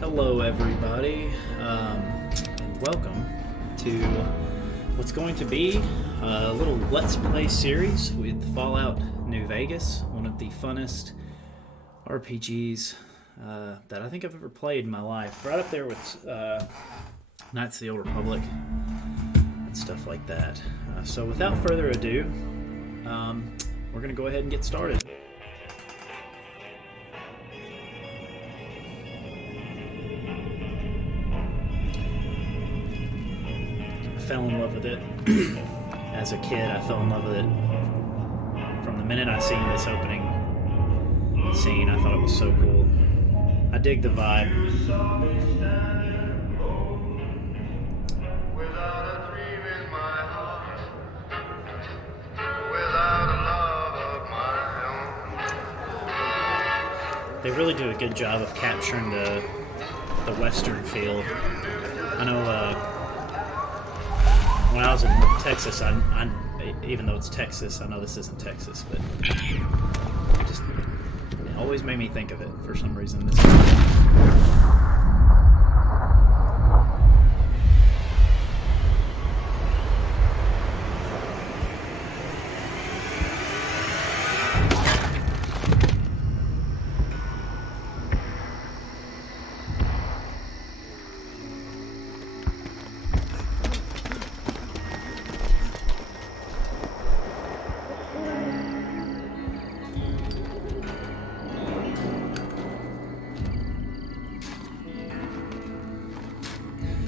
Hello everybody, and welcome to what's going to be a little Let's Play series with Fallout New Vegas, one of the funnest RPGs that I think I've ever played in my life. Right up there with Knights of the Old Republic and stuff like that. So without further ado, we're going to go ahead and get started. Fell in love with it as a kid. I fell in love with it from the minute I seen this opening scene. I thought it was so cool. I dig the vibe. They really do a good job of capturing the Western feel. I know when I was in Texas, I even though it's Texas, I know this isn't Texas, but it always made me think of it for some reason.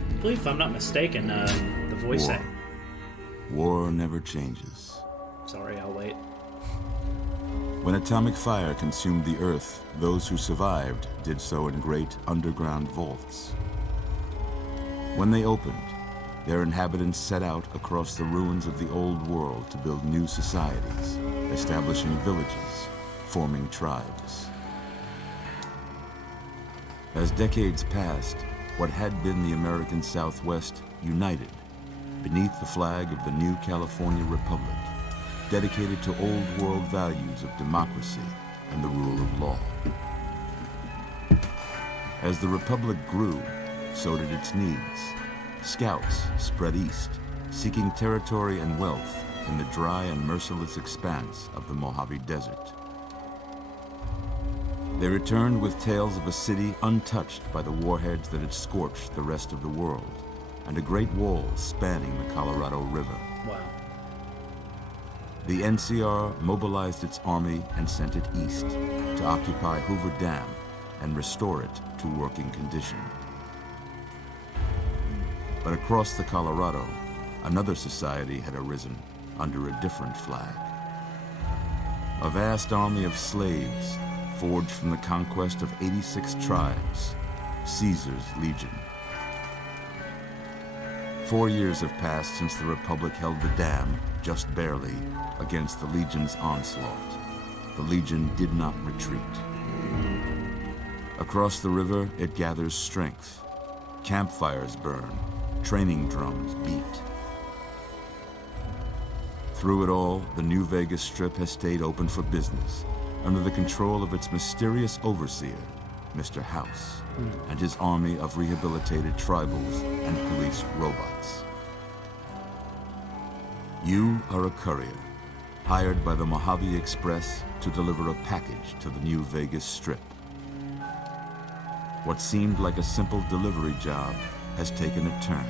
I believe, if I'm not mistaken, the voice act. War never changes. Sorry, I'll wait. When atomic fire consumed the Earth, those who survived did so in great underground vaults. When they opened, their inhabitants set out across the ruins of the old world to build new societies, establishing villages, forming tribes. As decades passed, what had been the American Southwest united beneath the flag of the new California Republic, dedicated to old world values of democracy and the rule of law. As the Republic grew, so did its needs. Scouts spread east, seeking territory and wealth in the dry and merciless expanse of the Mojave Desert. They returned with tales of a city untouched by the warheads that had scorched the rest of the world, and a great wall spanning the Colorado River. Wow. The NCR mobilized its army and sent it east to occupy Hoover Dam and restore it to working condition. But across the Colorado, another society had arisen under a different flag. A vast army of slaves forged from the conquest of 86 tribes, Caesar's Legion. 4 years have passed since the Republic held the dam, just barely, against the Legion's onslaught. The Legion did not retreat. Across the river, it gathers strength. Campfires burn, training drums beat. Through it all, the New Vegas Strip has stayed open for business, under the control of its mysterious overseer, Mr. House, and his army of rehabilitated tribals and police robots. You are a courier, hired by the Mojave Express to deliver a package to the New Vegas Strip. What seemed like a simple delivery job has taken a turn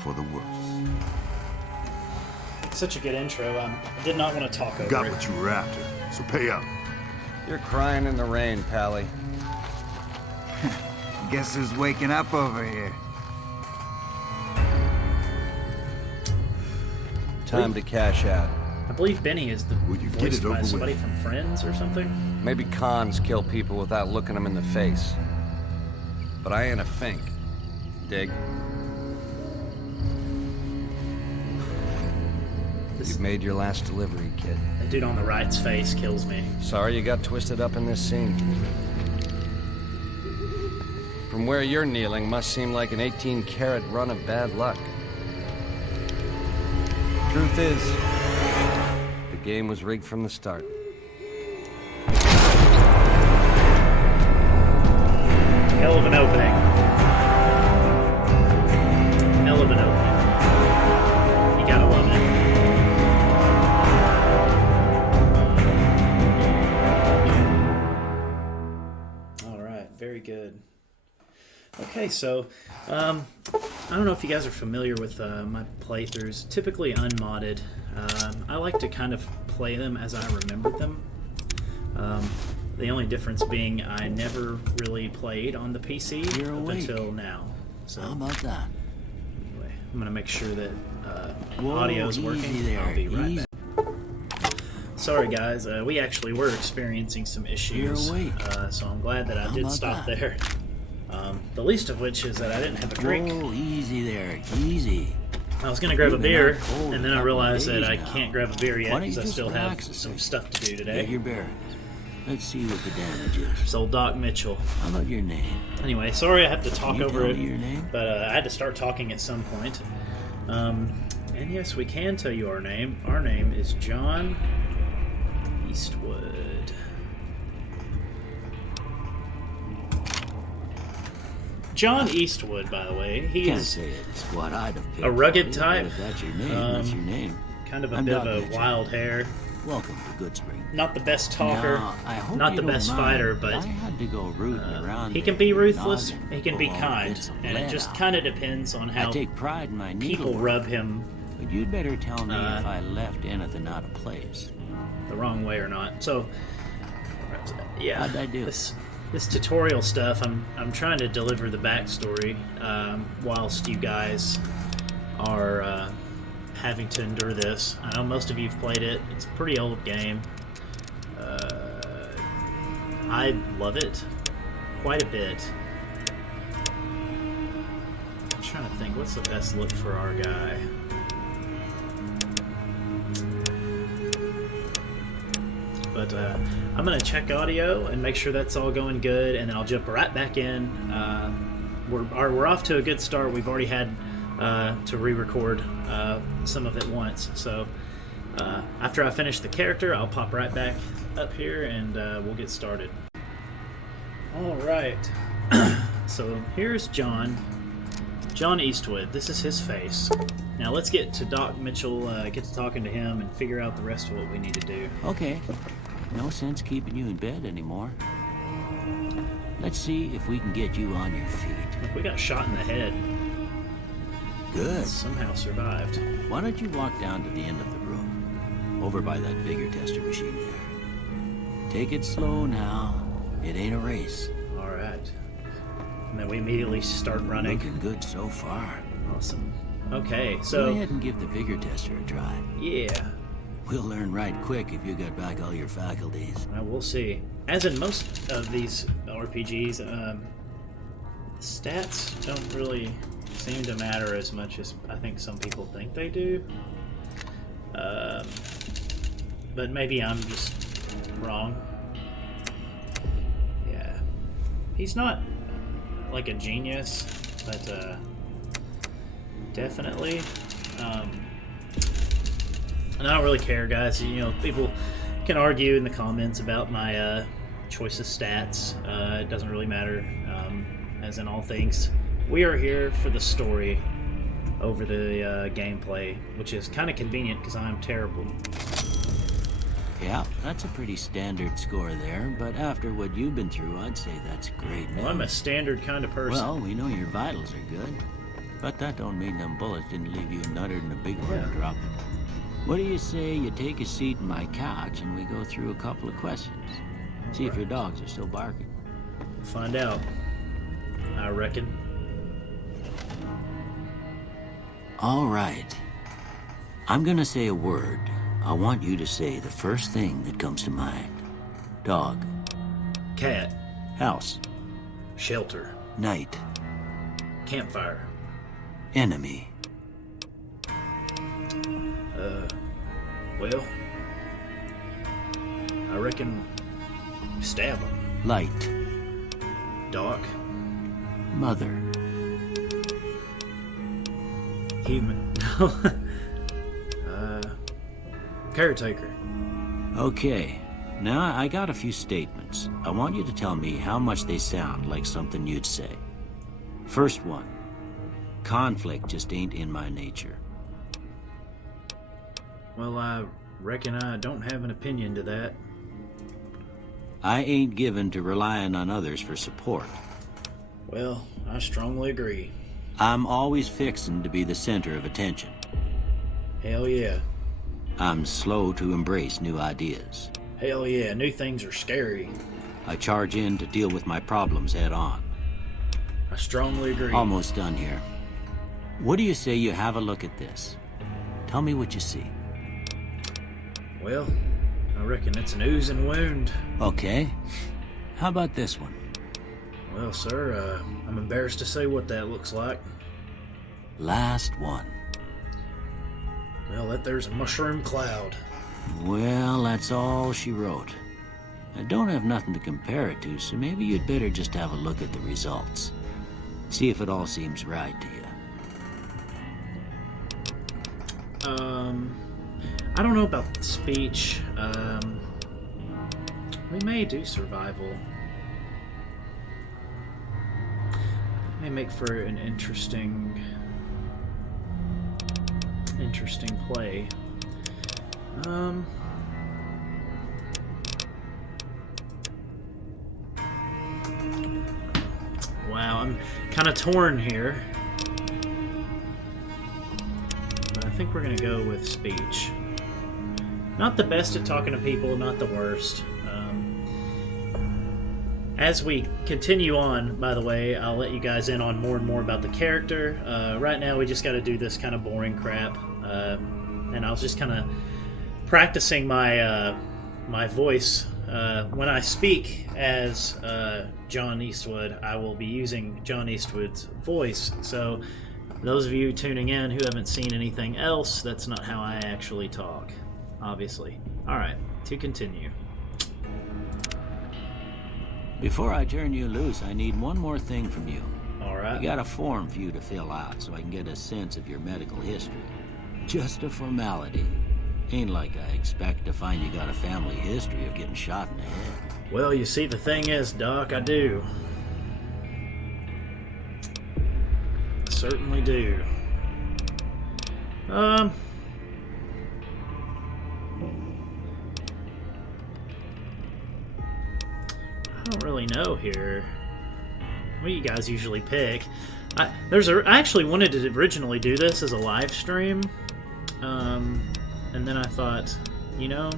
for the worse. Such a good intro. I did not want to talk over Got it. what you were after, so pay up. You're crying in the rain, Pally. Guess who's waking up over here? Time to cash out. I believe Benny is the Will you get voiced it by over somebody with? from Friends or something. Maybe cons kill people without looking them in the face. But I ain't a fink. Dig? You've made your last delivery, kid. The dude on the right's face kills me. Sorry you got twisted up in this scene. From where you're kneeling must seem like an 18-carat run of bad luck. Truth is, the game was rigged from the start. Hell of an opening. Hell of an opening. You gotta love it. Alright, very good. Okay, so I don't know if you guys are familiar with my playthroughs. Typically unmodded. I like to kind of play them as I remembered them. The only difference being I never really played on the PC up until now. So, how about that? Anyway, I'm going to make sure that Whoa, audio's working. easy there, I'll be right easy. back. Sorry guys, we actually were experiencing some issues. You're awake. So I'm glad that I How did about stop that? there. The least of which is that I didn't have a drink. Whoa, easy there, easy. I was gonna grab a You've been beer, out cold and a then I couple realized days that I now. can't grab a beer yet Why don't you because I just still have relax a some second? stuff to do Get today. your bearings. Let's see what the damage is. It's old Doc Mitchell. How about your name? Anyway, sorry I have to talk you over tell it, me your name? but I had to start talking at some point. And yes, we can tell you our name. Our name is John Eastwood. John Eastwood, by the way, he Can't is say it's what I'd have picked. a rugged for you, type. but if that's your name, that's your name. kind of a I'm bit of Doc a Mitchell. wild hair. Welcome to Good Spring. Not the best talker, Now, I hope not you the don't best mind, fighter, but I had to go rooting around he there can be with ruthless, noggin, he can be pull all the kind, bits of and it lead just out. kind of depends on I how take pride in my people needlework, rub him but you'd better tell me if I left anything out of place. the wrong way or not. So, yeah, How'd I do? This tutorial stuff, I'm trying to deliver the backstory whilst you guys are having to endure this. I know most of you've played it. It's a pretty old game. I love it quite a bit. I'm trying to think, what's the best look for our guy? But I'm going to check audio and make sure that's all going good, and then I'll jump right back in. We're off to a good start. We've already had to re-record some of it once. So after I finish the character, I'll pop right back up here and we'll get started. All right. So here's John Eastwood. This is his face. Now let's get to Doc Mitchell, get to talking to him, and figure out the rest of what we need to do. Okay. No sense keeping you in bed anymore. Let's see if we can get you on your feet. Look, we got shot in the head. Good. Somehow survived. Why don't you walk down to the end of the room? Over by that vigor tester machine there. Take it slow now. It ain't a race. All right. And then we immediately start running. Looking good so far. Awesome. Okay, Go so ahead and give the vigor tester a try. yeah, We'll learn right quick if you got back all your faculties. we'll see. As in most of these RPGs, stats don't really seem to matter as much as I think some people think they do. But maybe I'm just wrong. Yeah. He's not like a genius, but definitely. And I don't really care, guys. You know, people can argue in the comments about my choice of stats. It doesn't really matter, as in all things. We are here for the story over the gameplay, which is kind of convenient because I'm terrible. Yeah, that's a pretty standard score there, but after what you've been through, I'd say that's great news. Well, I'm a standard kind of person. Well, we know your vitals are good, but that don't mean them bullets didn't leave you nuttered and a big one to drop. What do you say you take a seat in my couch and we go through a couple of questions? See if your dogs are still barking. Find out, I reckon. All right. I'm gonna say a word. I want you to say the first thing that comes to mind. Dog. Cat. House. Shelter. Night. Campfire. Enemy. Well, I reckon stab him. Light. Dark. Mother. Human. Caretaker. Okay. Now, I got a few statements. I want you to tell me how much they sound like something you'd say. First one. Conflict just ain't in my nature. Well, I reckon I don't have an opinion to that. I ain't given to relying on others for support. Well, I strongly agree. I'm always fixin' to be the center of attention. Hell yeah. I'm slow to embrace new ideas. Hell yeah, new things are scary. I charge in to deal with my problems head on. I strongly agree. Almost done here. What do you say you have a look at this? Tell me what you see. Well, I reckon it's an oozing wound. Okay. How about this one? Well, sir, I'm embarrassed to say what that looks like. Last one. Well, there's a mushroom cloud. Well, that's all she wrote. I don't have nothing to compare it to, so maybe you'd better just have a look at the results. See if it all seems right to you. I don't know about speech. We may do survival. May make for an interesting play. Wow, I'm kind of torn here. But I think we're gonna go with speech. Not the best at talking to people, not the worst. As we continue on, by the way, I'll let you guys in on more and more about the character. Right now, we just got to do this kind of boring crap, and I was just kind of practicing my my voice. When I speak as John Eastwood, I will be using John Eastwood's voice. So, those of you tuning in who haven't seen anything else, that's not how I actually talk, obviously. All right, to continue. Before I turn you loose, I need one more thing from you. All right. I got a form for you to fill out so I can get a sense of your medical history. Just a formality. Ain't like I expect to find you got a family history of getting shot in the head. Well, you see, the thing is, Doc, I do. Certainly do. I don't really know here. What do you guys usually pick? I actually wanted to originally do this as a live stream, and then I thought, you know,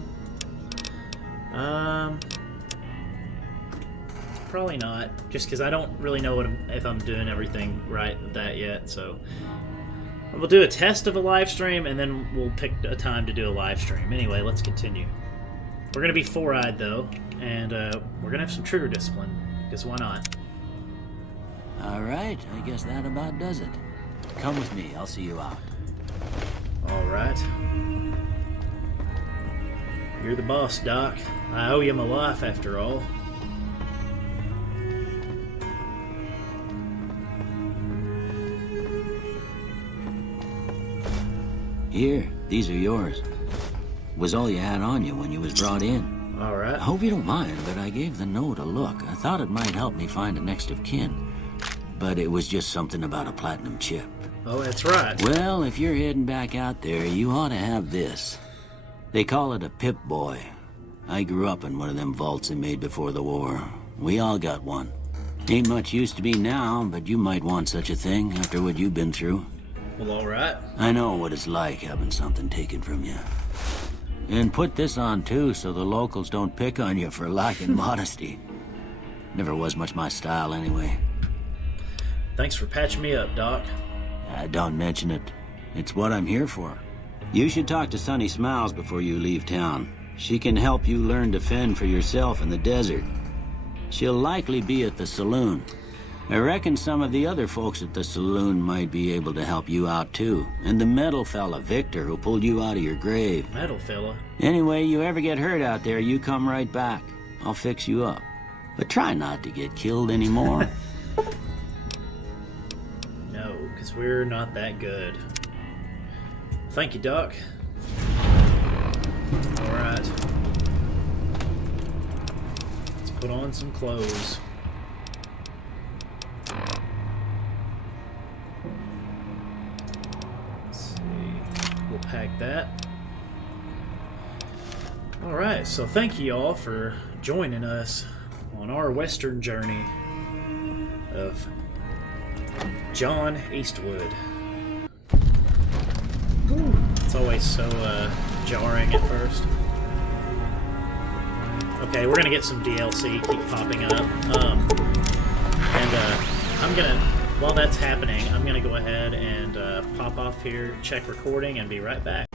probably not, just because I don't really know if I'm doing everything right with that yet. So we'll do a test of a live stream, and then we'll pick a time to do a live stream. Anyway, let's continue. We're gonna be four-eyed though, and we're gonna have some trigger discipline, because why not? All right, I guess that about does it. Come with me, I'll see you out. All right. You're the boss, Doc. I owe you my life, after all. Here, these are yours. Was all you had on you when you was brought in. All right. I hope you don't mind, but I gave the note a look. I thought it might help me find a next of kin. But it was just something about a platinum chip. Oh, that's right. Well, if you're heading back out there, you ought to have this. They call it a Pip-Boy. I grew up in one of them vaults they made before the war. We all got one. Ain't much use to be now, but you might want such a thing after what you've been through. Well, all right. I know what it's like having something taken from you. And put this on, too, so the locals don't pick on you for lacking modesty. Never was much my style, anyway. Thanks for patching me up, Doc. Don't mention it. It's what I'm here for. You should talk to Sunny Smiles before you leave town. She can help you learn to fend for yourself in the desert. She'll likely be at the saloon. I reckon some of the other folks at the saloon might be able to help you out, too. And the metal fella, Victor, who pulled you out of your grave. Metal fella? Anyway, you ever get hurt out there, you come right back. I'll fix you up. But try not to get killed anymore. No, because we're not that good. Thank you, Doc. All right. put on some clothes. Let's see. We'll pack that. Alright, so thank you all for joining us on our western journey of John Eastwood. It's always so jarring at first. Okay, we're gonna get some DLC, keep popping up. I'm gonna, while that's happening, I'm gonna go ahead and pop off here, check recording, and be right back.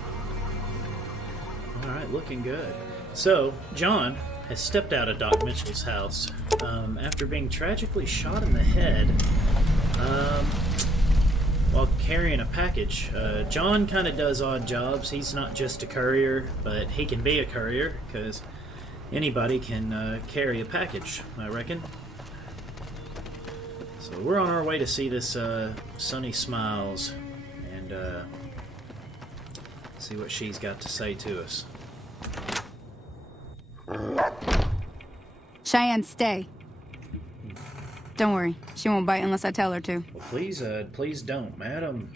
Alright, looking good. So, John has stepped out of Doc Mitchell's house after being tragically shot in the head while carrying a package. John kind of does odd jobs. He's not just a courier, but he can be a courier, because anybody can carry a package, I reckon. So we're on our way to see this Sunny Smiles and see what she's got to say to us. Cheyenne, stay. Don't worry, she won't bite unless I tell her to. Well, please don't, madam.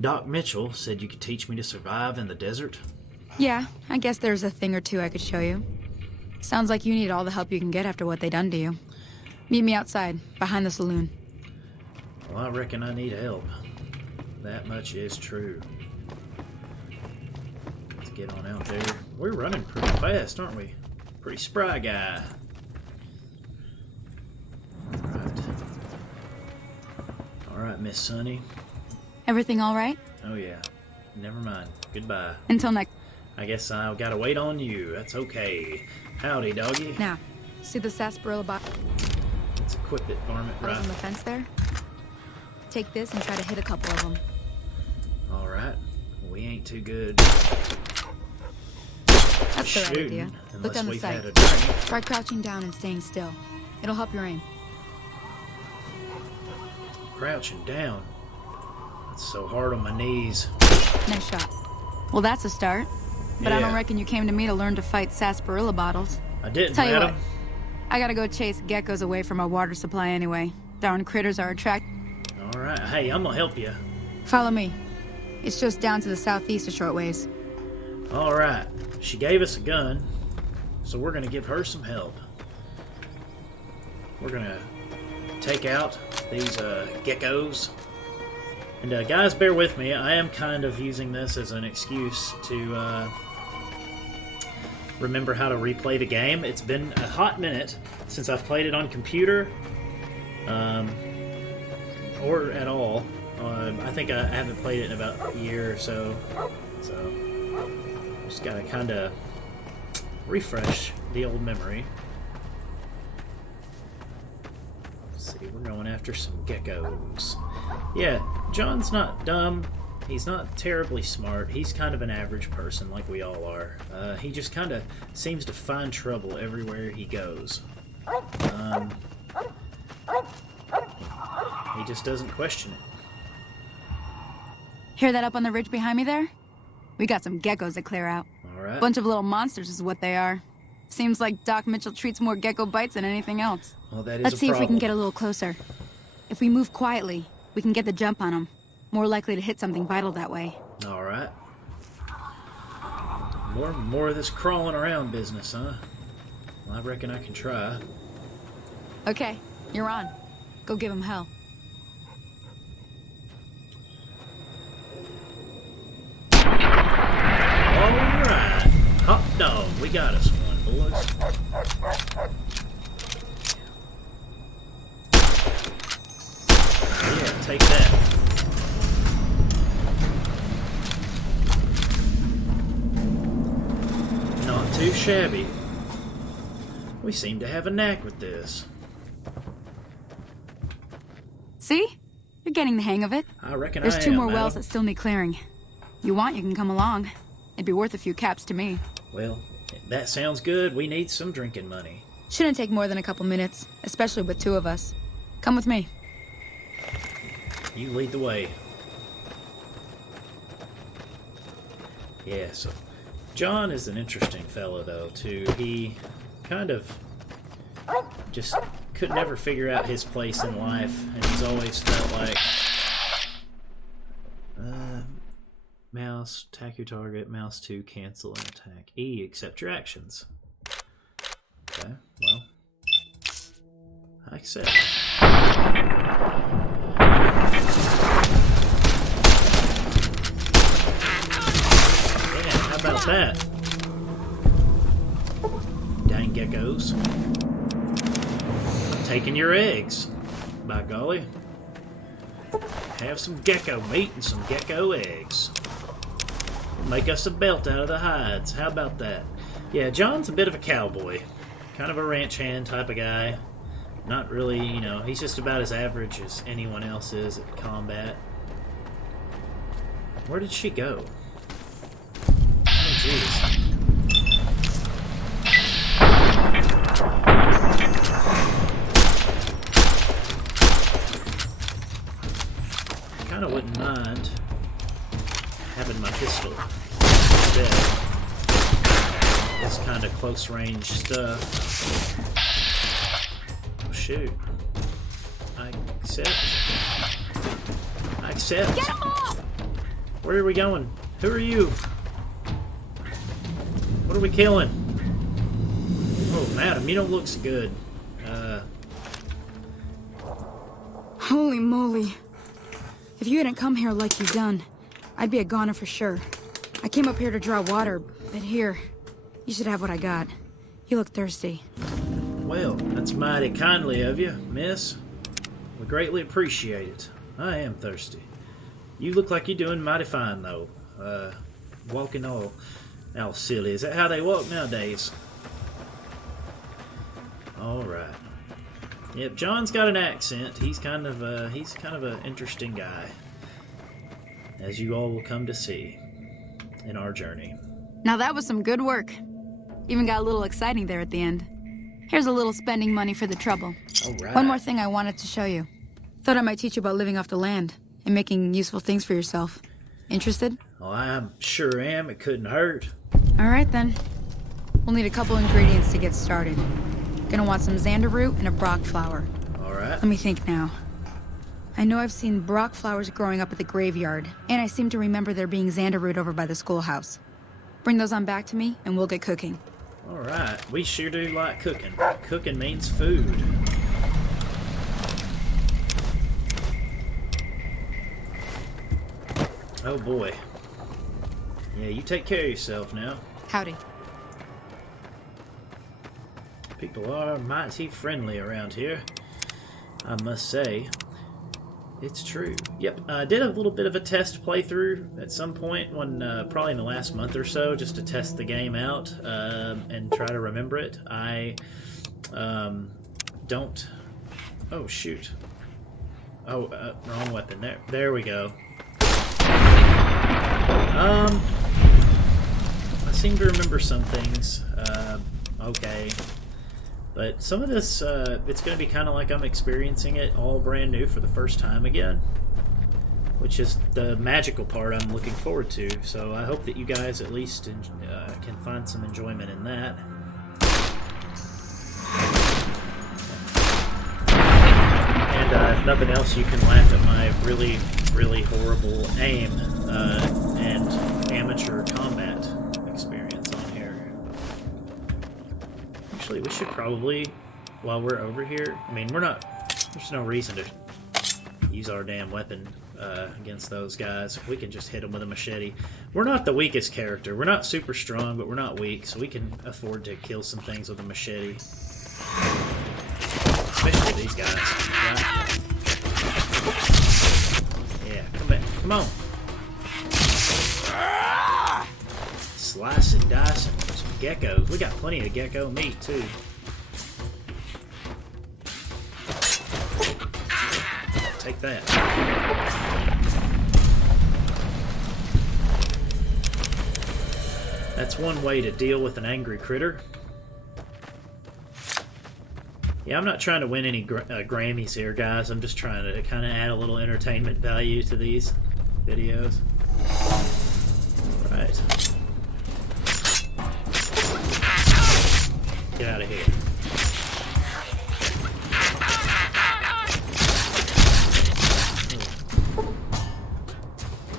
Doc Mitchell said you could teach me to survive in the desert. Yeah, I guess there's a thing or two I could show you. Sounds like you need all the help you can get after what they done to you. Meet me outside, behind the saloon. Well, I reckon I need help. That much is true. Let's get on out there. We're running pretty fast, aren't we? Pretty spry guy. Alright, Miss Sunny. Everything all right? Oh yeah. Never mind. Goodbye. Until next... I guess I've got to wait on you. That's okay. Howdy, doggy. Now, see the sarsaparilla box? Let's equip it, varmint On the rifle. fence there? Take this and try to hit a couple of them. Alright. We ain't too good. That's the right shooting, idea. unless Look down the we've sight. had a drink. Try crouching down and staying still. It'll help your aim. Crouching down. It's so hard on my knees. Nice shot. Well, that's a start. But I don't Yeah. reckon you came to me to learn to fight sarsaparilla bottles. I didn't, Tell you madam. what, I gotta go chase geckos away from our water supply anyway. Darn critters are attracted. Alright, hey, I'm gonna help you. Follow me. It's just down to the southeast a short ways. Alright. She gave us a gun, so we're gonna give her some help. We're gonna take out these geckos. And guys, bear with me. I am kind of using this as an excuse to remember how to replay the game. It's been a hot minute since I've played it on computer, or at all. I think I haven't played it in about a year or so. So just gotta kind of refresh the old memory. Let's see, we're going after some geckos. Yeah, John's not dumb. He's not terribly smart. He's kind of an average person, like we all are. He just kind of seems to find trouble everywhere he goes. He just doesn't question it. Hear that up on the ridge behind me there? We got some geckos to clear out. Alright. Bunch of little monsters is what they are. Seems like Doc Mitchell treats more gecko bites than anything else. Well, that is Let's a see if we can problem. get a little closer. If we move quietly, we can get the jump on them. More likely to hit something vital that way. Alright. More of this crawling around business, huh? Well, I reckon I can try. Okay, you're on. Go give him hell. Alright. Hot dog, we got us one, boys. Yeah, take that. Not too shabby. We seem to have a knack with this. See? You're getting the hang of it. I reckon There's I two am, more wells madam. that still need clearing. You want, you can come along. It'd be worth a few caps to me. Well, that sounds good. We need some drinking money. Shouldn't take more than a couple minutes, especially with two of us. Come with me. You lead the way. Yeah, so John is an interesting fellow, though, too. He kind of just could never figure out his place in life, and he's always felt like mouse, attack your target, mouse 2, cancel and attack. E, accept your actions. Okay, well, I accept. Yeah, how about that? Dang geckos. I'm taking your eggs, by golly. Have some gecko meat and some gecko eggs. Make us a belt out of the hides. How about that? Yeah, John's a bit of a cowboy. Kind of a ranch hand type of guy. Not really, you know, he's just about as average as anyone else is at combat. Where did she go? Oh, jeez. I kind of wouldn't mind having my pistol instead. This kind of close range stuff. Oh shoot. I accept. I accept. Get him off! Where are we going? Who are you? What are we killing? Oh, madam, you don't look so good. Holy moly. If you hadn't come here like you've done, I'd be a goner for sure. I came up here to draw water, but here, you should have what I got. You look thirsty. Well, that's mighty kindly of you, miss. We greatly appreciate it. I am thirsty. You look like you're doing mighty fine, though. Walking all silly. Is that how they walk nowadays? All right. Yep, John's got an accent. He's kind of an interesting guy, as you all will come to see in our journey. Now that was some good work. Even got a little exciting there at the end. Here's a little spending money for the trouble. All right. One more thing I wanted to show you. Thought I might teach you about living off the land and making useful things for yourself. Interested? Well, I sure am. It couldn't hurt. All right then. We'll need a couple ingredients to get started. Gonna want some xander root and a brock flower. All right. Let me think now. I know I've seen brock flowers growing up at the graveyard, and I seem to remember there being xander root over by the schoolhouse. Bring those on back to me, and we'll get cooking. All right. We sure do like cooking. Cooking means food. Oh boy. Yeah, you take care of yourself now. Howdy. People are mighty friendly around here, I must say. It's true. Yep, I did a little bit of a test playthrough at some point, probably in the last month or so, just to test the game out and try to remember it. I don't... Oh, shoot. Oh, wrong weapon. There we go. I seem to remember some things. Okay. But some of this, it's going to be kind of like I'm experiencing it all brand new for the first time again, which is the magical part I'm looking forward to. So I hope that you guys at least can find some enjoyment in that. And if nothing else, you can laugh at my really, really horrible aim and amateur combat experience on here. Actually, we should probably, while we're over here, I mean, there's no reason to use our damn weapon against those guys. We can just hit them with a machete. We're not the weakest character. We're not super strong, but we're not weak, so we can afford to kill some things with a machete. Especially these guys. Right? Yeah, come on. Slice and dice and some geckos. We got plenty of gecko meat, too. Take that. That's one way to deal with an angry critter. Yeah, I'm not trying to win any Grammys here, guys. I'm just trying to kind of add a little entertainment value to these videos. All right. Get out of here.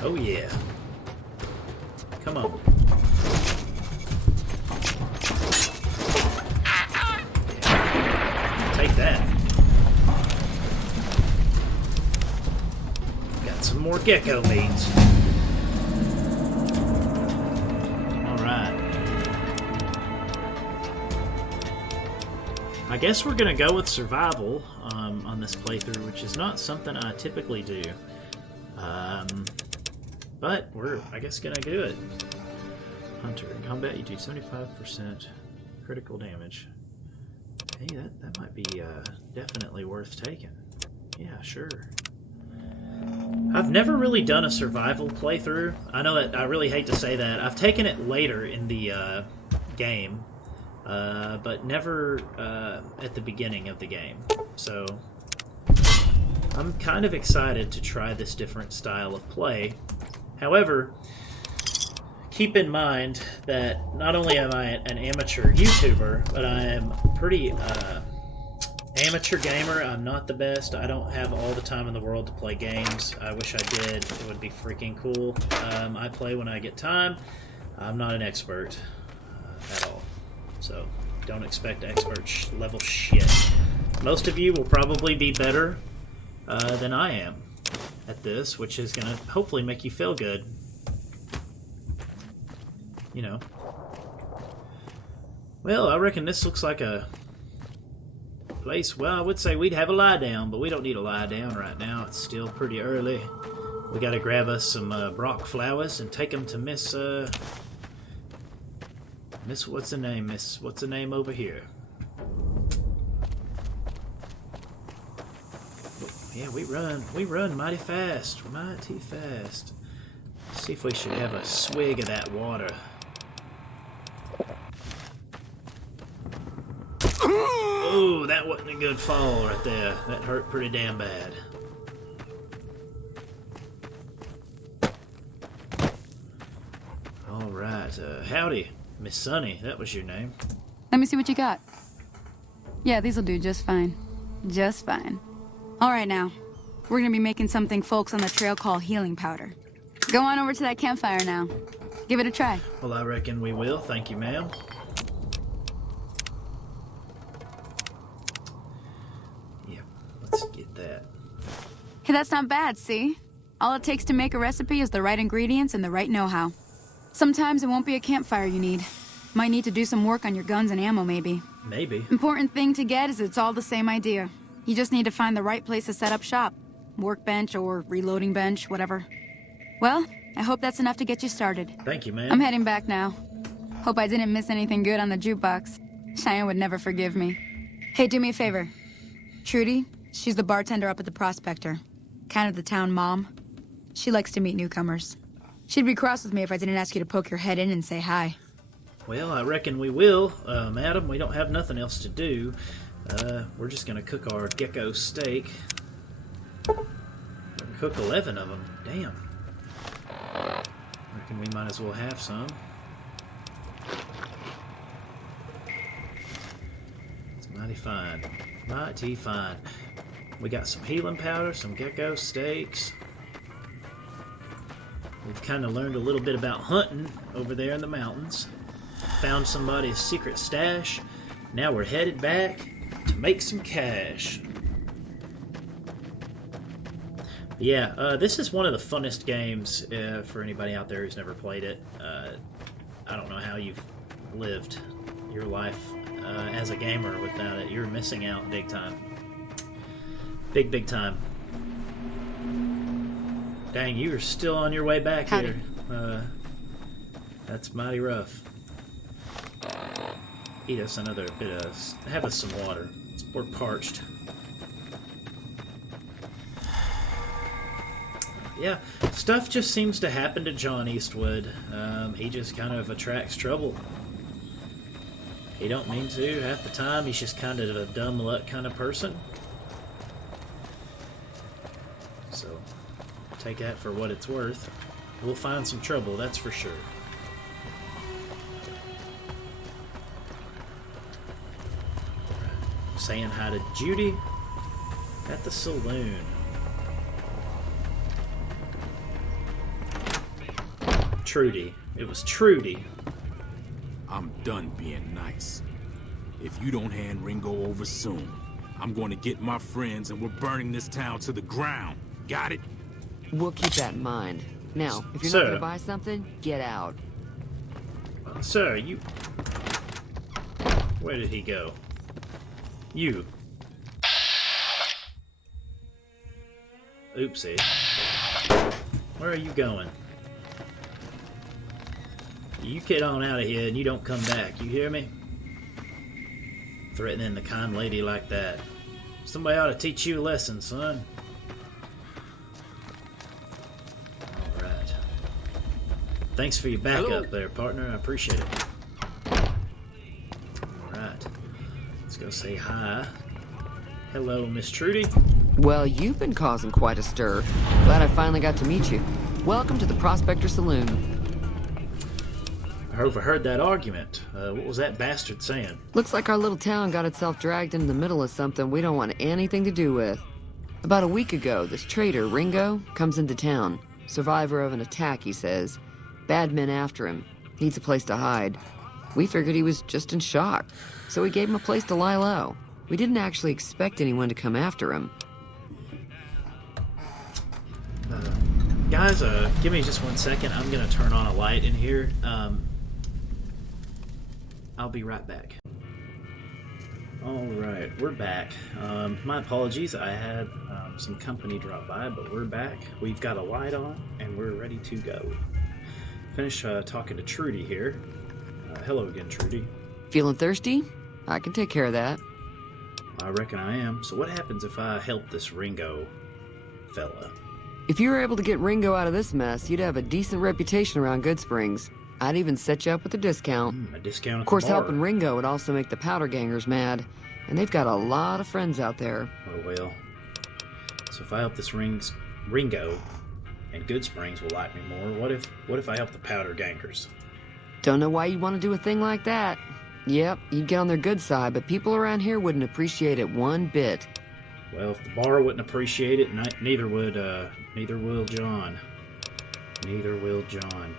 Oh yeah. Come on. Yeah. Take that. Got some more gecko meat. Alright. I guess we're gonna go with survival on this playthrough, which is not something I typically do. But we're, I guess, gonna do it. Hunter. In combat, you do 75% critical damage. Hey, that might be definitely worth taking. Yeah, sure. I've never really done a survival playthrough. I know that I really hate to say that. I've taken it later in the game, but never at the beginning of the game. So I'm kind of excited to try this different style of play. However, keep in mind that not only am I an amateur YouTuber, but I am pretty amateur gamer. I'm not the best. I don't have all the time in the world to play games. I wish I did. It would be freaking cool. I play when I get time. I'm not an expert at all. So don't expect expert level shit. Most of you will probably be better than I am at this, which is going to hopefully make you feel good. You know. Well, I reckon this looks like a place. Well, I would say we'd have a lie down, but we don't need a lie down right now. It's still pretty early. We got to grab us some Brock flowers and take them to Miss what's the name? Miss what's the name over here? Yeah, we run mighty fast. Let's see if we should have a swig of that water. Oh, that wasn't a good fall right there. That hurt pretty damn bad. All right, howdy, Miss Sunny. That was your name. Let me see what you got. Yeah, these'll do just fine. Just fine. All right, now. We're gonna be making something folks on the trail call healing powder. Go on over to that campfire now. Give it a try. Well, I reckon we will. Thank you, ma'am. Yeah, let's get that. Hey, that's not bad, see? All it takes to make a recipe is the right ingredients and the right know-how. Sometimes it won't be a campfire you need. Might need to do some work on your guns and ammo, maybe. Maybe. Important thing to get is it's all the same idea. You just need to find the right place to set up shop. Workbench or reloading bench, whatever. Well, I hope that's enough to get you started. Thank you, ma'am. I'm heading back now. Hope I didn't miss anything good on the jukebox. Cheyenne would never forgive me. Hey, do me a favor. Trudy, she's the bartender up at the Prospector. Kind of the town mom. She likes to meet newcomers. She'd be cross with me if I didn't ask you to poke your head in and say hi. Well, I reckon we will, madam. We don't have nothing else to do. We're just gonna cook our gecko steak. We're gonna cook 11 of them. Damn. Reckon we might as well have some. It's mighty fine. Mighty fine. We got some healing powder, some gecko steaks. We've kind of learned a little bit about hunting over there in the mountains. Found somebody's secret stash. Now we're headed back to make some cash. Yeah, this is one of the funnest games for anybody out there who's never played it. I don't know how you've lived your life as a gamer without it. You're missing out big time. Big time. Dang, you are still on your way back Howdy. here. That's mighty rough. Eat us another bit of... Have us some water. We're parched. Yeah, stuff just seems to happen to John Eastwood. He just kind of attracts trouble. He don't mean to. Half the time, he's just kind of a dumb luck kind of person. So, take that for what it's worth. We'll find some trouble, that's for sure. saying hi to Judy at the saloon. Trudy. It was Trudy. I'm done being nice. If you don't hand Ringo over soon, I'm going to get my friends and we're burning this town to the ground. Got it? We'll keep that in mind. Now, if you're Sir. not gonna buy something, get out. Sir, you... Where did he go? You. Oopsie. Where are you going? You get on out of here and you don't come back, you hear me? Threatening the kind lady like that. Somebody ought to teach you a lesson, son. Alright. Thanks for your backup there, partner. I appreciate it. Alright. Let's go say hi. Hello, Miss Trudy. Well, you've been causing quite a stir. Glad I finally got to meet you. Welcome to the Prospector Saloon. I overheard that argument. What was that bastard saying? Looks like our little town got itself dragged into the middle of something we don't want anything to do with. About a week ago, this traitor, Ringo, comes into town. Survivor of an attack, he says. Bad men after him. Needs a place to hide. We figured he was just in shock, so we gave him a place to lie low. We didn't actually expect anyone to come after him. Guys, give me just 1 second. I'm gonna turn on a light in here. I'll be right back. Alright, we're back. My apologies, I had some company drop by, but we're back. We've got a light on, and we're ready to go. Finish talking to Trudy here. Hello again, Trudy. Feeling thirsty? I can take care of that. I reckon I am. So what happens if I help this Ringo fella? If you were able to get Ringo out of this mess, you'd have a decent reputation around Good Springs. I'd even set you up with a discount. A discount at Of course, the bar. helping Ringo would also make the powder gangers mad. And they've got a lot of friends out there. Oh, well. So if I help this Ringo, and Good Springs will like me more, what if I help the powder gangers? Don't know why you'd want to do a thing like that. Yep, you'd get on their good side, but people around here wouldn't appreciate it one bit. Well, if the bar wouldn't appreciate it, neither will John. Neither will John.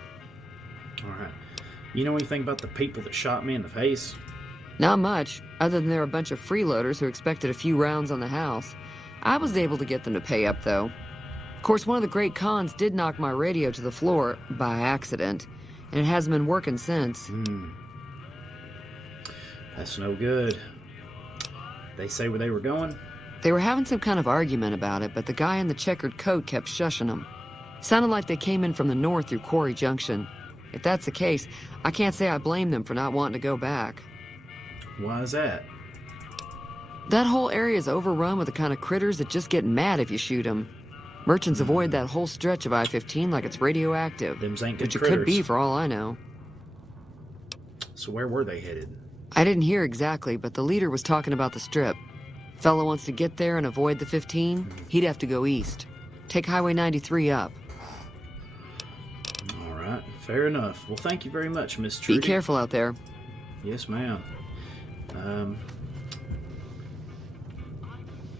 Alright. You know anything about the people that shot me in the face? Not much, other than they're a bunch of freeloaders who expected a few rounds on the house. I was able to get them to pay up, though. Of course, one of the great cons did knock my radio to the floor by accident, and it hasn't been working since. That's no good. They say where they were going? They were having some kind of argument about it, but the guy in the checkered coat kept shushing them. Sounded like they came in from the north through Quarry Junction. If that's the case, I can't say I blame them for not wanting to go back. Why is that? That whole area is overrun with the kind of critters that just get mad if you shoot them. Merchants avoid that whole stretch of I-15 like it's radioactive. Them's ain't good which it critters. could be for all I know. So where were they headed? I didn't hear exactly, but the leader was talking about the strip. Fella wants to get there and avoid the 15, he'd have to go east. Take Highway 93 up. Alright, fair enough. Well, thank you very much, Miss Trudy. Be careful out there. Yes, ma'am.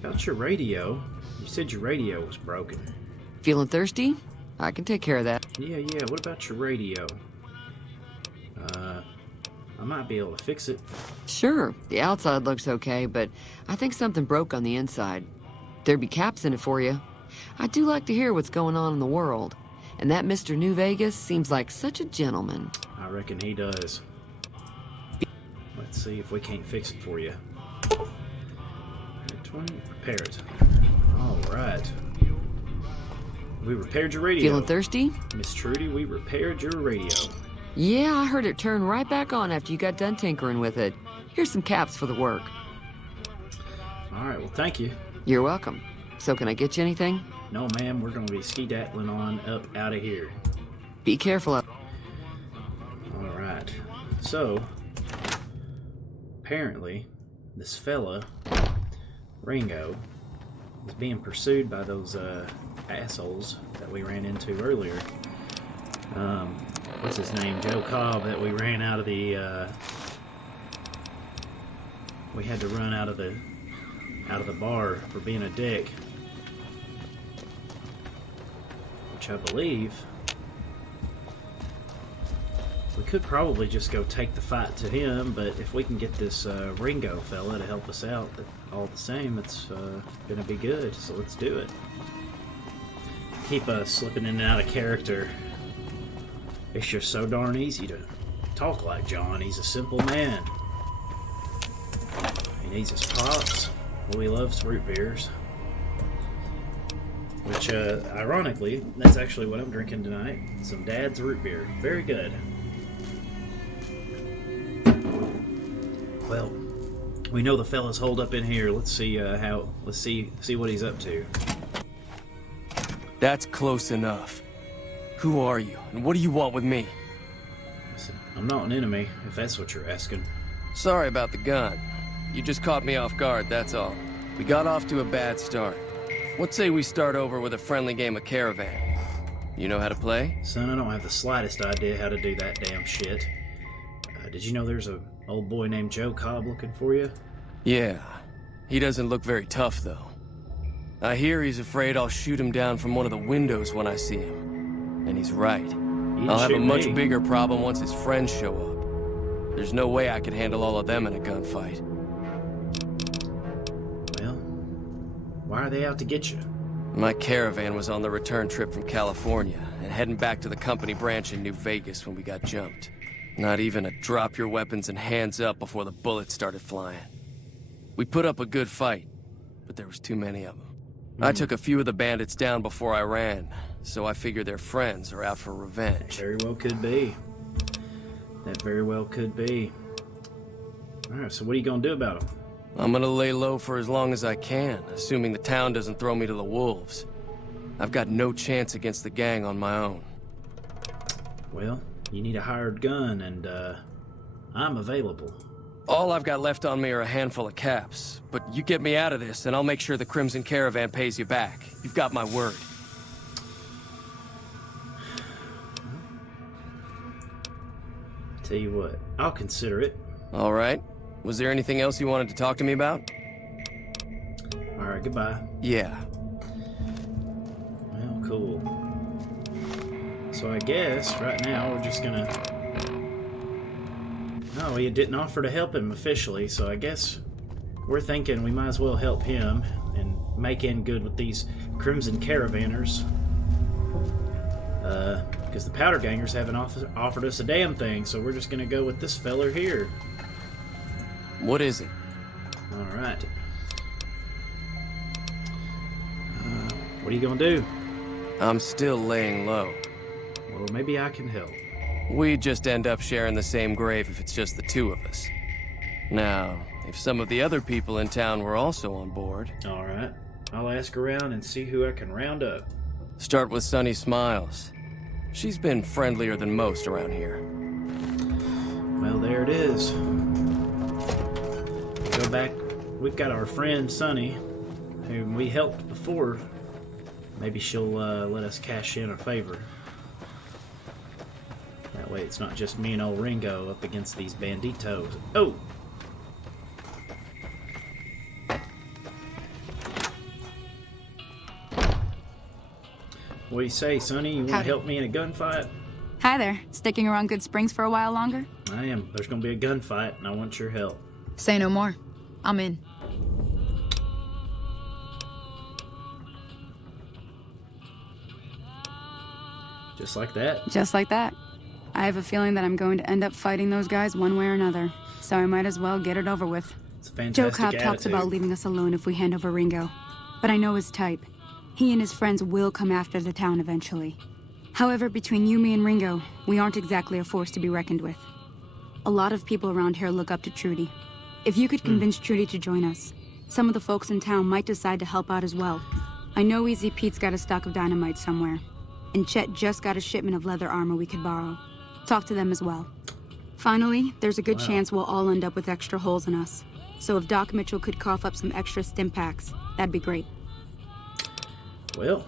About your radio. You said your radio was broken. Feeling thirsty? I can take care of that. Yeah, what about your radio? I might be able to fix it. Sure, the outside looks okay, but I think something broke on the inside. There'd be caps in it for you. I do like to hear what's going on in the world. And that Mr. New Vegas seems like such a gentleman. I reckon he does. Let's see if we can't fix it for you. 20, repair it. Alright. We repaired your radio. Feeling thirsty? Miss Trudy, we repaired your radio. Yeah, I heard it turn right back on after you got done tinkering with it. Here's some caps for the work. Alright, well thank you. You're welcome. So can I get you anything? No ma'am, we're gonna be ski-dattling on up out of here. Be careful up. Alright. So, apparently, this fella, Ringo, is being pursued by those assholes that we ran into earlier. What's his name? Joe Cobb, that we ran out of the, we had to run out of the out of the bar for being a dick. Which I believe we could probably just go take the fight to him, but if we can get this Ringo fella to help us out, all the same, it's gonna be good, so let's do it. Keep slipping in and out of character. It's just so darn easy to talk like John. He's a simple man. He needs his pops. Well, he loves root beers. Which, ironically, that's actually what I'm drinking tonight. Some Dad's root beer. Very good. Well, we know the fella's holed up in here. Let's see let's see what he's up to. That's close enough. Who are you, and what do you want with me? Listen, I'm not an enemy, if that's what you're asking. Sorry about the gun. You just caught me off guard, that's all. We got off to a bad start. Let's say we start over with a friendly game of Caravan. You know how to play? Son, I don't have the slightest idea how to do that damn shit. Did you know there's a old boy named Joe Cobb looking for you? Yeah. He doesn't look very tough, though. I hear he's afraid I'll shoot him down from one of the windows when I see him. And he's right. I'll have a much bigger problem once his friends show up. There's no way I could handle all of them in a gunfight. Well, why are they out to get you? My Caravan was on the return trip from California and heading back to the company branch in New Vegas when we got jumped. Not even a drop your weapons and hands up before the bullets started flying. We put up a good fight, but there was too many of them. I took a few of the bandits down before I ran, so I figure their friends are out for revenge. Very well could be. That very well could be. Alright, so what are you gonna do about them? I'm gonna lay low for as long as I can, assuming the town doesn't throw me to the wolves. I've got no chance against the gang on my own. Well, you need a hired gun, and I'm available. All I've got left on me are a handful of caps, but you get me out of this, and I'll make sure the Crimson Caravan pays you back. You've got my word. Tell you what, I'll consider it. All right. Was there anything else you wanted to talk to me about? Alright, goodbye. Yeah. Well, cool. So I guess, right now, we're just gonna... No, he didn't offer to help him officially, so I guess we're thinking we might as well help him and make in good with these Crimson Caravanners. Because the Powder Gangers haven't offered us a damn thing, so we're just gonna go with this feller here. What is it? Alright. What are you gonna do? I'm still laying low. Well, maybe I can help. We just end up sharing the same grave if it's just the two of us. Now, if some of the other people in town were also on board... Alright. I'll ask around and see who I can round up. Start with Sunny Smiles. She's been friendlier than most around here. Well, there it is. Go back. We've got our friend Sunny, whom we helped before. Maybe she'll let us cash in a favor. That way it's not just me and old Ringo up against these banditos. Oh! What do you say, Sonny? You want to help me in a gunfight? Hi there. Sticking around Good Springs for a while longer? I am. There's going to be a gunfight, and I want your help. Say no more. I'm in. Just like that? Just like that. I have a feeling that I'm going to end up fighting those guys one way or another, so I might as well get it over with. It's a fantastic Joe Cobb attitude. talks about leaving us alone if we hand over Ringo, but I know his type. He and his friends will come after the town eventually. However, between you, me, and Ringo, we aren't exactly a force to be reckoned with. A lot of people around here look up to Trudy. If you could convince Trudy to join us, some of the folks in town might decide to help out as well. I know Easy Pete's got a stock of dynamite somewhere, and Chet just got a shipment of leather armor we could borrow. Talk to them as well. Finally, there's a good chance we'll all end up with extra holes in us. So if Doc Mitchell could cough up some extra stim packs, that'd be great. Well.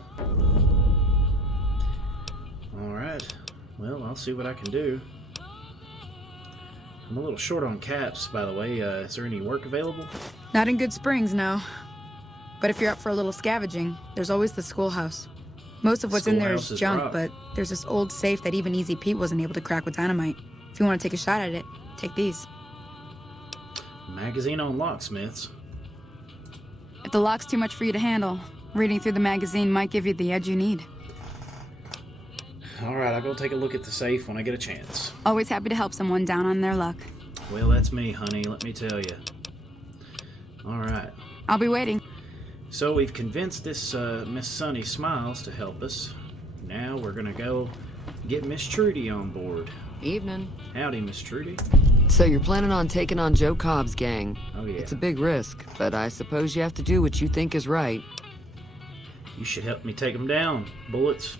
Alright. Well, I'll see what I can do. I'm a little short on caps, by the way. Is there any work available? Not in Good Springs, no. But if you're up for a little scavenging, there's always the schoolhouse. Most of what's in there is junk, but there's this old safe that even Easy Pete wasn't able to crack with dynamite. If you want to take a shot at it, take these. Magazine on locksmiths. If the lock's too much for you to handle, reading through the magazine might give you the edge you need. All right, I'll go take a look at the safe when I get a chance. Always happy to help someone down on their luck. Well, that's me, honey, let me tell you. All right. I'll be waiting. So we've convinced this Miss Sunny Smiles to help us. Now we're gonna go get Miss Trudy on board. Evening. Howdy, Miss Trudy. So you're planning on taking on Joe Cobb's gang? Oh, yeah. It's a big risk, but I suppose you have to do what you think is right. You should help me take them down. Bullets,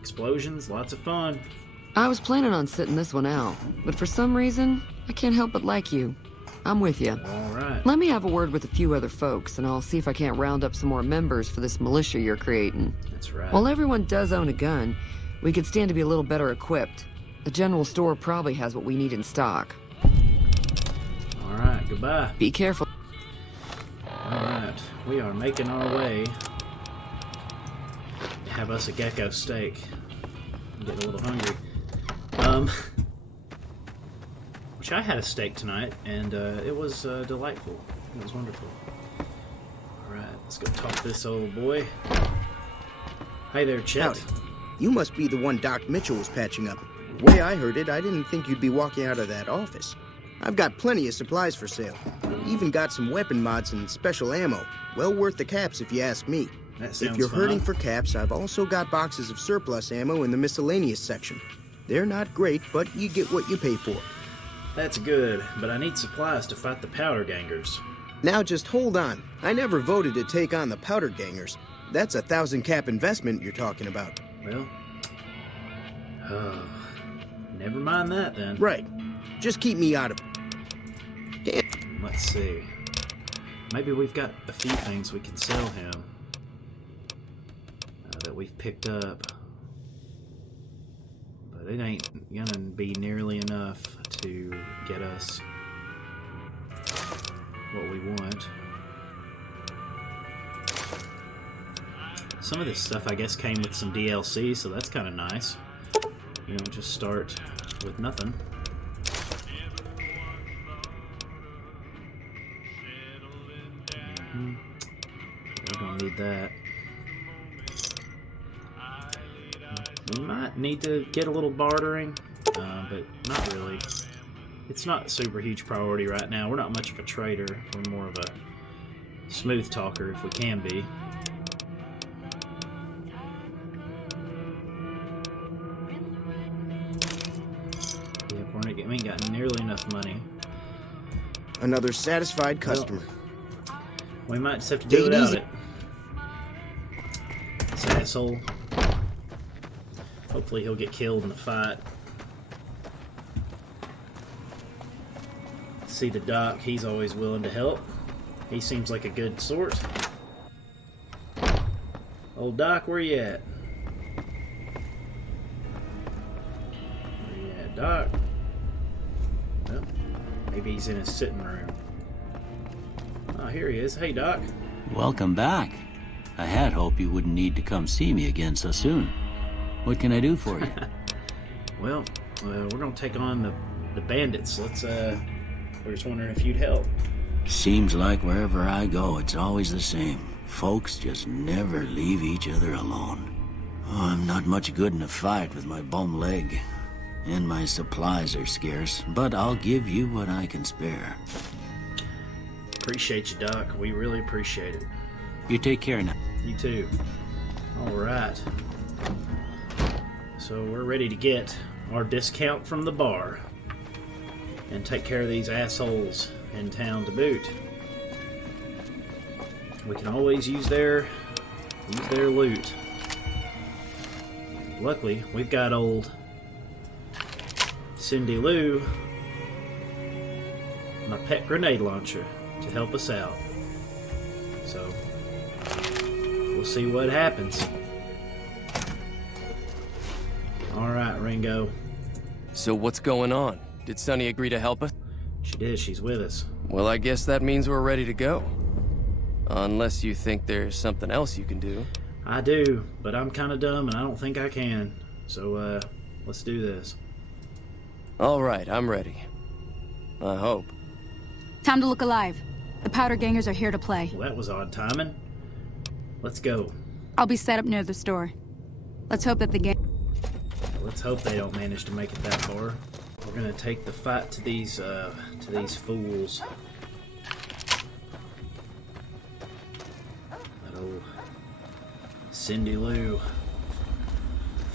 explosions, lots of fun. I was planning on sitting this one out, but for some reason, I can't help but like you. I'm with you. All right. Let me have a word with a few other folks, and I'll see if I can't round up some more members for this militia you're creating. That's right. While everyone does own a gun, we could stand to be a little better equipped. The general store probably has what we need in stock. All right, goodbye. Be careful. All right, we are making our way to have us a gecko steak. I'm getting a little hungry. Which I had a steak tonight, and it was delightful. It was wonderful. All right, let's go talk to this old boy. Hey there, Chet. Howdy. You must be the one Doc Mitchell was patching up. The way I heard it, I didn't think you'd be walking out of that office. I've got plenty of supplies for sale. Even got some weapon mods and special ammo. Well worth the caps if you ask me. That sounds If you're fun. hurting for caps, I've also got boxes of surplus ammo in the miscellaneous section. They're not great, but you get what you pay for. That's good, but I need supplies to fight the powder gangers. Now just hold on. I never voted to take on the powder gangers. That's a 1,000 cap investment you're talking about. Well, never mind that then. Right. Just keep me out of it. Damn. Let's see. Maybe we've got a few things we can sell him that we've picked up. But it ain't gonna be nearly enough to get us what we want. Some of this stuff, I guess, came with some DLC, so that's kind of nice. You know, just start with nothing. We're gonna need that. We might need to get a little bartering, but not really. It's not a super huge priority right now. We're not much of a trader. We're more of a smooth talker if we can be. Yep, we ain't got nearly enough money. Another satisfied customer. Well, we might just have to do Take it without easy. it. This asshole. Hopefully he'll get killed in the fight. See the doc, he's always willing to help. He seems like a good sort. Old Doc, where you at? Where you at, Doc? Well, maybe he's in his sitting room. Oh, here he is. Hey, Doc. Welcome back. I had hoped you wouldn't need to come see me again so soon. What can I do for you? Well, we're gonna take on the bandits. We're just wondering if you'd help. Seems like wherever I go, it's always the same. Folks just never leave each other alone. Oh, I'm not much good in a fight with my bum leg. And my supplies are scarce, but I'll give you what I can spare. Appreciate you, Doc. We really appreciate it. You take care now. You too. All right. So we're ready to get our discount from the bar and take care of these assholes in town to boot. We can always use their loot. Luckily, we've got old Cindy Lou, my pet grenade launcher, to help us out. So we'll see what happens. All right, Ringo. So what's going on? Did Sunny agree to help us? She did. She's with us. Well, I guess that means we're ready to go. Unless you think there's something else you can do. I do, but I'm kind of dumb and I don't think I can. So, let's do this. All right, I'm ready. I hope. Time to look alive. The powder gangers are here to play. Well, that was odd timing. Let's go. I'll be set up near the store. Let's hope that the gang... Let's hope they don't manage to make it that far. We're gonna take the fight to these fools. That old Cindy Lou.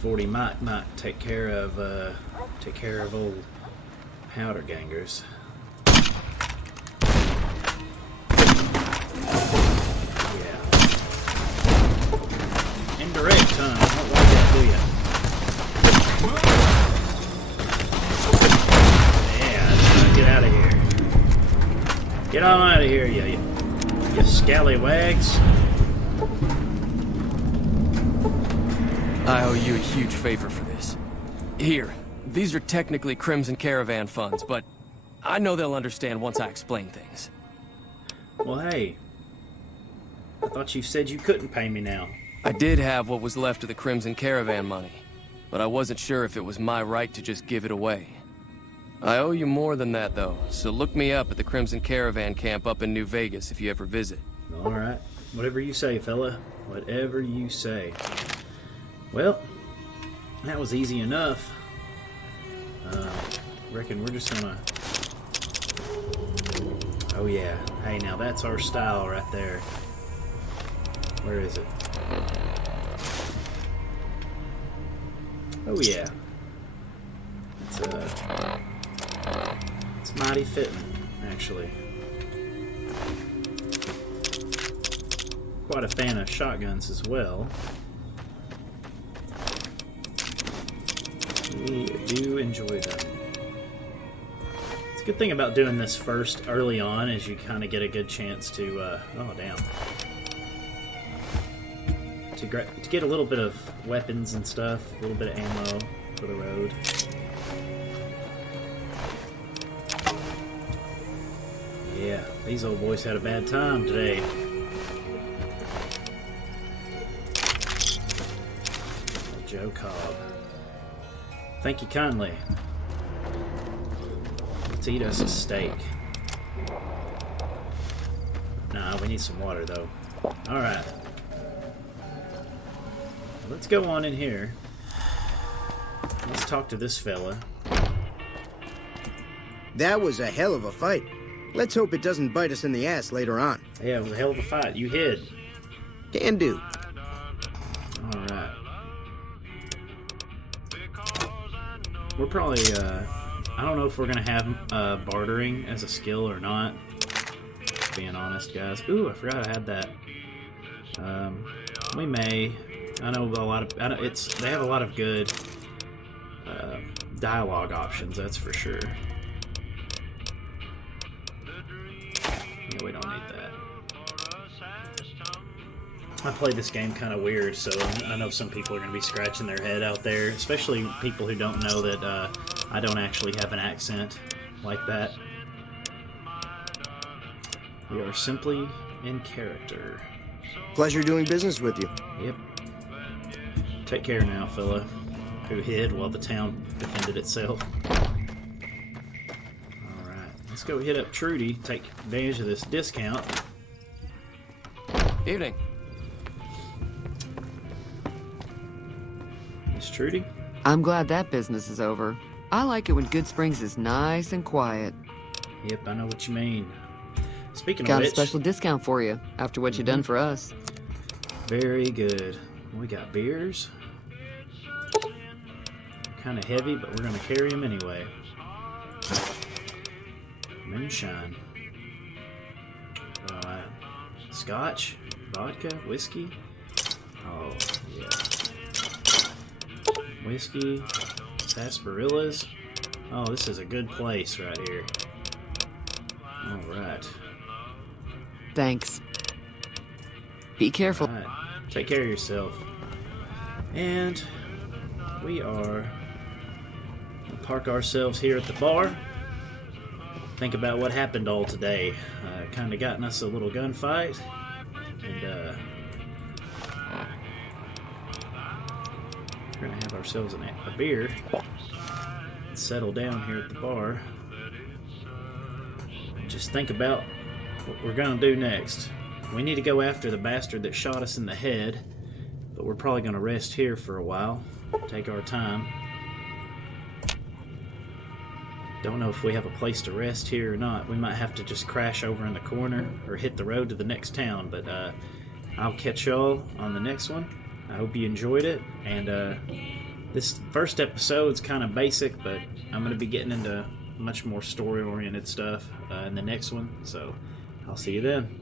40 Mike might take care of old powder gangers. Yeah. Indirect, huh? I don't like that, do ya? Yeah, get out of here. Get on out of here, you scallywags. I owe you a huge favor for this. Here, these are technically Crimson Caravan funds, but I know they'll understand once I explain things. Well, hey. I thought you said you couldn't pay me now. I did have what was left of the Crimson Caravan money, but I wasn't sure if it was my right to just give it away. I owe you more than that, though, so look me up at the Crimson Caravan camp up in New Vegas if you ever visit. All right. Whatever you say, fella. Whatever you say. Well, that was easy enough. Reckon we're just gonna... Oh yeah. Hey, now that's our style right there. Where is it? Oh yeah. It's mighty fitting, actually. Quite a fan of shotguns as well. We do enjoy them. It's a good thing about doing this first early on is you kind of get a good chance to, oh damn. To get a little bit of weapons and stuff, a little bit of ammo for the road. Yeah, these old boys had a bad time today. Joe Cobb. Thank you kindly. Let's eat us a steak. Nah, we need some water though. Alright. Let's go on in here. Let's talk to this fella. That was a hell of a fight. Let's hope it doesn't bite us in the ass later on. Yeah, it was a hell of a fight. You hid. Can do. Alright. We're probably, I don't know if we're gonna have bartering as a skill or not. Being honest, guys. Ooh, I forgot I had that. We may. I know a lot of. They have a lot of good dialogue options. That's for sure. Yeah, we don't need that. I play this game kind of weird, so I know some people are going to be scratching their head out there, especially people who don't know that I don't actually have an accent like that. We are simply in character. Pleasure doing business with you. Yep. Take care now, fella, who hid while the town defended itself. Alright, let's go hit up Trudy, take advantage of this discount. Evening. Miss Trudy? I'm glad that business is over. I like it when Good Springs is nice and quiet. Yep, I know what you mean. Speaking Got of a which... special discount for you, after what you done for us. Very good. We got beers. Kind of heavy, but we're going to carry them anyway. Moonshine. Scotch, vodka, whiskey. Oh, yeah. Whiskey, sarsaparillas. Oh, this is a good place right here. All right. Thanks. Be careful. All right. Take care of yourself. And we are gonna park ourselves here at the bar. Think about what happened all today. Kind of gotten us a little gunfight. And we're gonna have ourselves a beer and settle down here at the bar. Just think about what we're gonna do next. We need to go after the bastard that shot us in the head, but we're probably gonna rest here for a while, take our time. Don't know if we have a place to rest here or not. We might have to just crash over in the corner or hit the road to the next town, but I'll catch y'all on the next one. I hope you enjoyed it, and this first episode's kind of basic, but I'm going to be getting into much more story-oriented stuff in the next one, so I'll see you then.